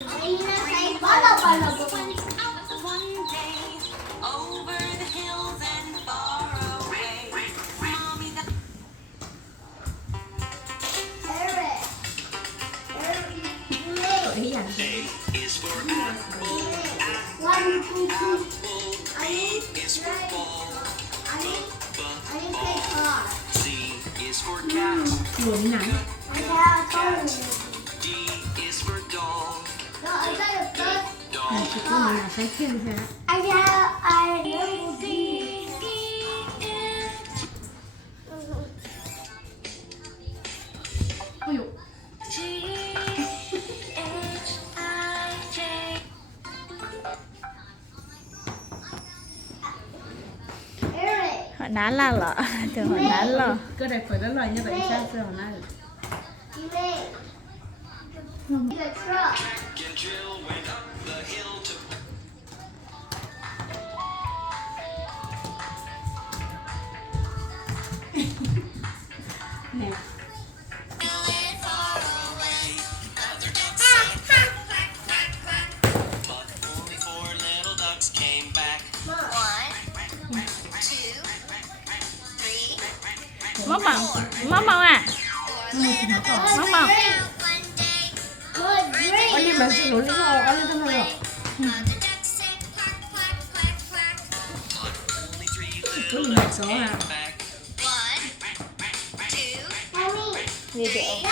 Ý à? Buồn nắng. Cái này là cái kim hả? Ôi dồi. Họ nán là lợ, thường họ nán lợ. Cái này phải rất là như vậy sao sao mà nói. Nè. Móc mông à? Móc mông. Anh mà xin lỗi ho, anh lên thôi rồi. Có gì số à? Gì vậy?